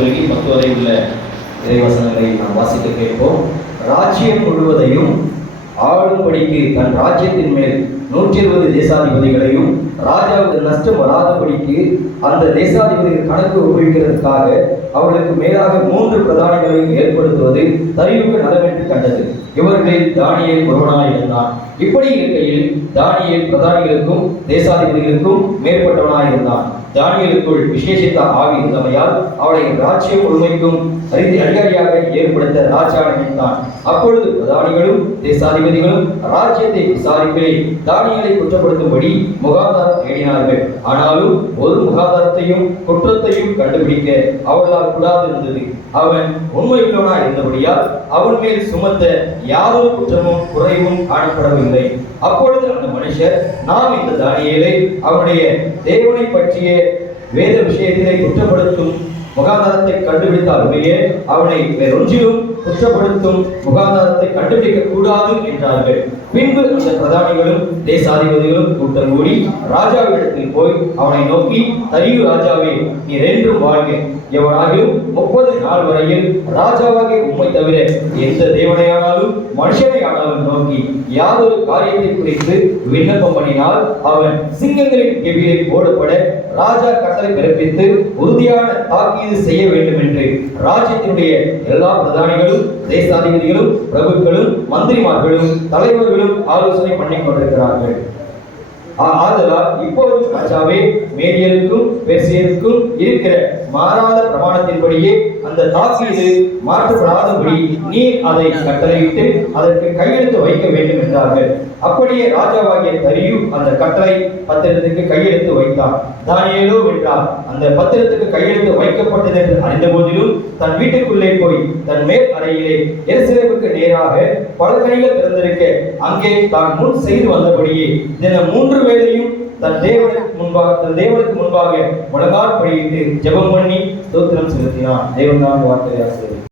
10 வரை உள்ள இறைவசனங்களை நாம் வாசிக்க கேட்போம். ராஜ்யம் முழுவதையும் ஆளும்படிக்கு தன் ராஜ்யத்தின் மேல் 120 தேசாதிபதிகளையும் ராஜாவுக்கு நஷ்டம் வராதபடிக்கு அந்த தேசாதிபதிகள் கணக்கு ஒப்புவிக்கிறதுக்காக அவர்களுக்கு மேலாக 3 பிரதானிகளையும் ஏற்படுத்துவது தரியுக்கு நலமென்று கண்டது. இவர்களில் தானியேல் ஒருவனாய் இருந்தான். இப்படி இருக்கையில் தானியேல் பிரதானிகளுக்கும் தேசாதிபதிகளுக்கும் மேற்பட்டவனாய் இருந்தான். தானியேலுக்குள் விசேஷித்த ஆவி இருந்தமையால் அவனை ராஜ்யம் முழுமைக்கும் அதிகாரியாக ஏற்படுத்த ராஜா நினைத்தான். அப்பொழுது பிரதானிகளும் தேசாதிபதிகளும் ராஜ்யத்தை விசாரிப்பதை தானியேலை குற்றப்படுத்தும்படி முகாந்தாரம் தேடினார்கள். ஆனாலும் ஒரு முகாந்தாரத்தையும் குற்றத்தையும் கண்டுபிடிக்க அவர்களால் கூடாது இருந்தது. அவன் உண்மையுள்ளவனா இருந்தபடியால் அவன் மேல் சுமத்த யாதொரு குற்றமும் குறைவும் காணப்படவில்லை. அப்பொழுது அந்த மனுஷர், நாம் இந்த தானியேலை அவனுடைய தேவனை பற்றிய வேத விஷயத்திலே குற்றப்படுத்தும் முகாதாரத்தை கண்டுபிடித்தாலுமே அவனை வேறொன்றிலும் குற்றப்படுத்தும் முகாதாரத்தை கண்டுபிடிக்க கூடாது என்றார்கள். பின்பு அந்த பிரதானிகளும் தேசாதிபதிகளும் கூட்டம் கூடி ராஜாவிடத்தில் போய் அவனை நோக்கி, தரியு ராஜாவே, நீர் என்றும் வாழ்க. எவனாகிலும் 30 நாள் வரையில் ராஜாவாகிய உம்மை தவிர எந்த தேவனையானாலும் மனுஷனை ஆனாலும் நோக்கி யாதொரு காரியத்தை குறித்து விண்ணப்பம் பண்ணினால் அவன் சிங்கங்களின் கெபியில் போடப்பட ராஜா கட்டளை பிறப்பித்து உறுதியான தாக்கீது செய்ய வேண்டும் என்று ராஜ்யத்தினுடைய எல்லா பிரதானிகளும் தேசாதிபதிகளும் பிரபுக்களும் மந்திரிமார்களும் தலைவர்களும் ஆலோசனை பண்ணி கொண்டிருக்கிறார்கள். ஆதலால் இப்போது ராஜாவே, மேதியருக்கும் பெர்சியருக்கும் இருக்கிற மாறாத பிரமாணத்தின்படியே அந்த தாக்கீது மாற்றப்படாதபடி நீர் அதை கட்டளையிட்டு அதற்கு கையெழுத்து வைக்க வேண்டும் என்றார்கள். அப்படியே ராஜாவாகிய தரியு அந்த கட்டளை பத்திரத்துக்கு கையெழுத்து வைத்தார். தானியேலோ வென்றார். அந்த பத்திரத்துக்கு கையெழுத்து வைக்கப்பட்டது என்று அறிந்த போதிலும் தன் வீட்டுக்குள்ளே போய் தன் மேல் அறையிலே எருசலேமுக்கு நேராக பலகணிகள் திறந்திருக்க அங்கே தான் முன் செய்து வந்தபடியே தினம் 3 வேளையும் தன் தேவனுக்கு முன்பாக முழங்கால் படியிட்டு ஜெபம் பண்ணி ஸ்தோத்திரம் செலுத்தினான். தேவன் தான் வார்த்தை ஆசீர்வதிப்பார்.